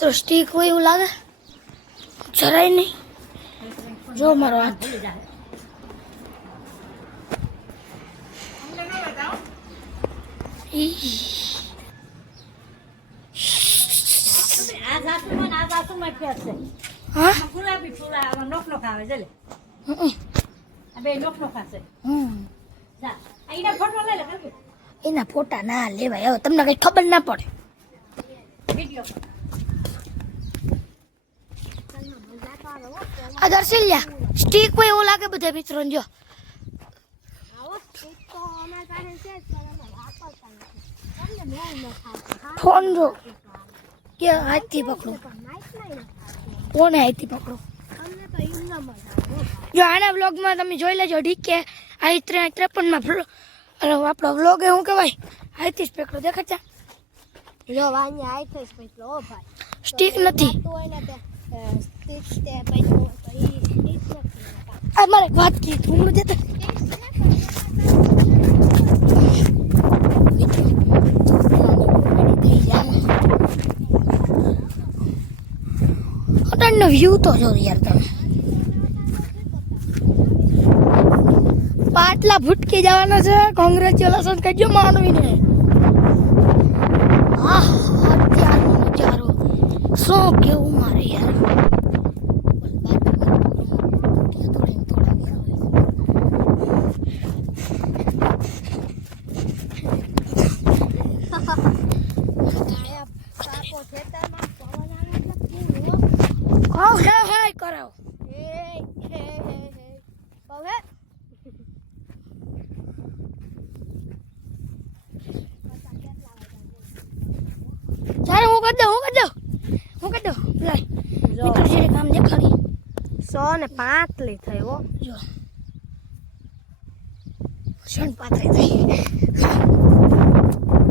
તો સ્ટીક હોય એવું લાગે જરાય નહીં. જો મારો હાથ એના ફોટા ના લેવાય. હવે તમને કઈ ખબર ના પડે. આ દર્શિલ્યા સ્ટીક હોય એવું લાગે બધા મિત્રો. જો ફોન જો કે હાથથી પકડો, કોને હાથથી પકડો. જો આના વ્લોગમાં તમે જોઈ લેજો ઠીક કે આ 53માં આપણો વ્લોગ એ શું કહેવાય હાથથી જ પકડો. દેખાતા સ્ટીક નથી. આ મારે એક વાત કી હું જતા હોટલનો વ્યૂ તો જો યાર તમે. પાટલા ભૂટકી જવાના છે. કોંગ્રેચ્યુલેશન કરજો માનવીને. હા અત્યારનો નજારો શું કેવું મારે યાર. કરાવો ચાલો હું કરી દઉં લાય કામ દેખાડી. 105 થઈ હો. જો 135 થઈ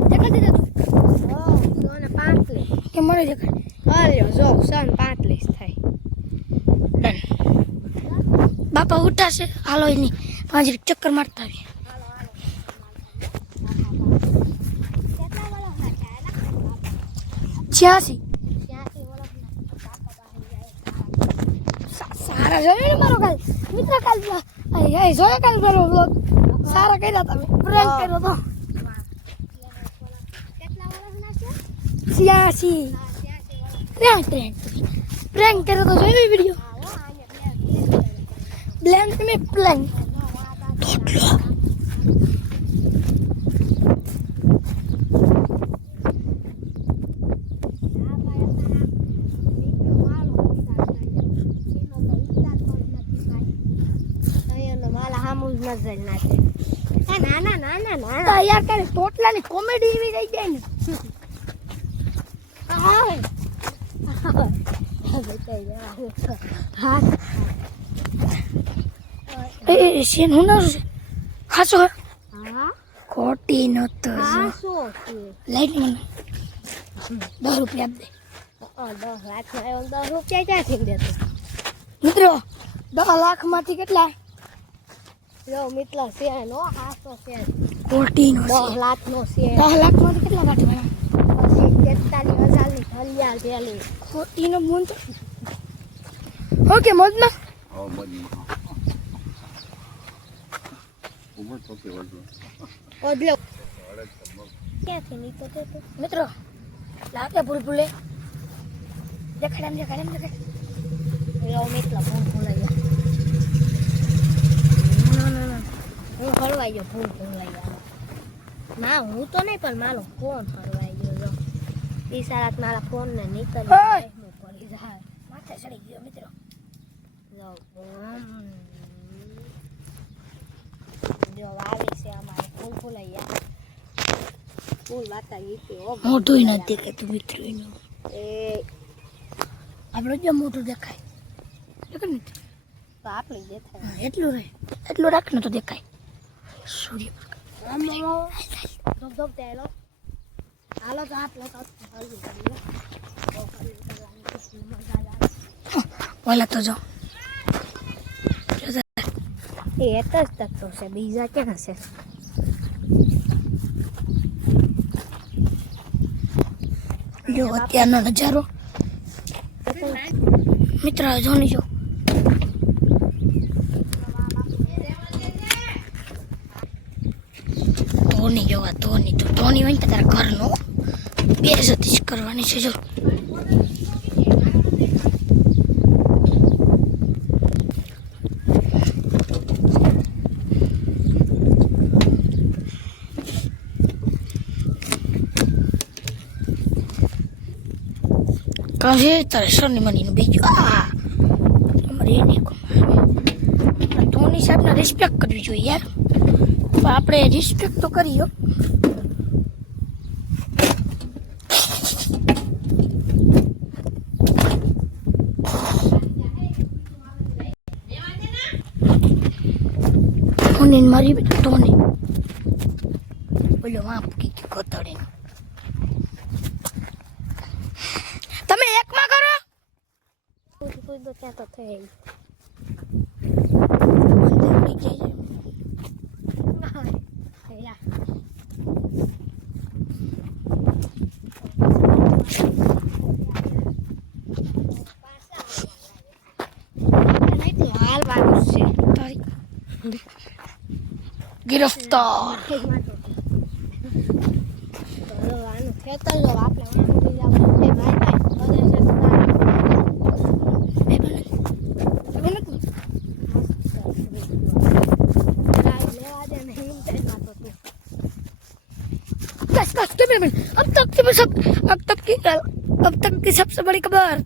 દેખાડી દે તું. 105 કે મને દેખાડ. હાલ્યો જો 135 થઈ. બાપા ઉઠાશે હાલો એની 5 ચક્કર મારતા આવીએ. છ્યાસી સારા જોયો ને મારો કાલ મિત્ર. કાલ જોયો કાલ મારો વ્લોગ સારા કર્યા તમે. પ્રેન્ક કર્યો તો 86 પ્રેન્ક કર્યો તો જોયો વિડીયો. બ્લેન્ક में प्लैंक टोटलो ના યાર કે ટોટલા ની કોમેડી એવી થઈ જાય ને. હા એ સીન હું ના હાસો ખોટી નતો લાઈટ મને 10 રૂપિયા આપી દે. 10 લાખ 10 રૂપિયા ક્યાંથી દેતો મિત્રો? 10 લાખ માંથી કેટલા લો મિત્ર છે નો હાસો છે. ખોટી નો 10 લાખ નો છે. 10 લાખ માંથી કેટલા કાઢવાના? 43,000 ની થલિયા પેલી ખોટી નો મૂંઝ. ઓકે મોજના ઓદલો ક્યાંથી નીકળતો હતો મિત્રો? લાગે ભૂલે દેખાડ. લો મિત્ર ભૂલાઈ ગયા. હું હળવાઈ ગયો. ભૂલાઈ ગયા ના હું તો નહીં પણ મારો ફોન હળવાઈ ગયો. જો ઈશારાત મારા ફોન ને નીકળી પડી જાય. માથે ચડી ગયો મિત્રો. જો આવી છે અમારે ભૂલાઈ ગયા. ફૂલ વાતા ગઈ મોઢું નથી દેખાતું મિત્રો. એ આપણે જો મોઢું દેખાય દેખાય ને તો આપણે દેખાય એટલું રહે. એટલું રાખ ને તો દેખાય. સૂર્યપ્રકાશ ધોક દેલો હાલો તો આપ લોકો બોલા તો જો એ એક જ તકતો છે. બીજા ક્યાં છે? જો અત્યારનો નજારો મિત્ર જોની જો ધોની જોવા ધોની તો ધોની હોય ને તો તારા ઘરનો બેઇજ્જતી જ કરવાની છે જો કહે તારે સોની મનીનું બીજું અમારે એને ધોની સાહેબને રિસ્પેક્ટ કરવી જોઈએ યાર તો આપણે રિસ્પેક્ટ તો કરીએ ધોની મારી બેટા ધોની બોલો વાં પૂકી ગયું કોતડીને તમે એકમાં કરો કોઈ તો ત્યાં તો થઈ અંદર ઉડી જાય गिरफ्तार अब तक की सबसे बड़ी खबर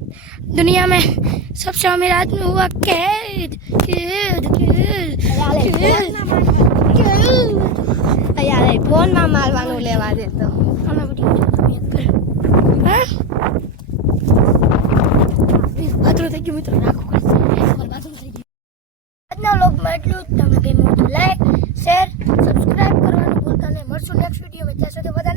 दुनिया में सबसे अमीर आदमी हुआ कैद कैद યાર ફોન માં મારવાનું લેવા દે તો આના વિડીયો થઈ ગયું મિત્રો રાખો આજના વ્લોગમાં એટલું જ તમને ગમ્યું તો લાઈક શેર સબસ્ક્રાઇબ કરવાનું ભૂલતા નહીં મળશું નેક્સ્ટ વિડીયોમાં ત્યાં સુધી બધા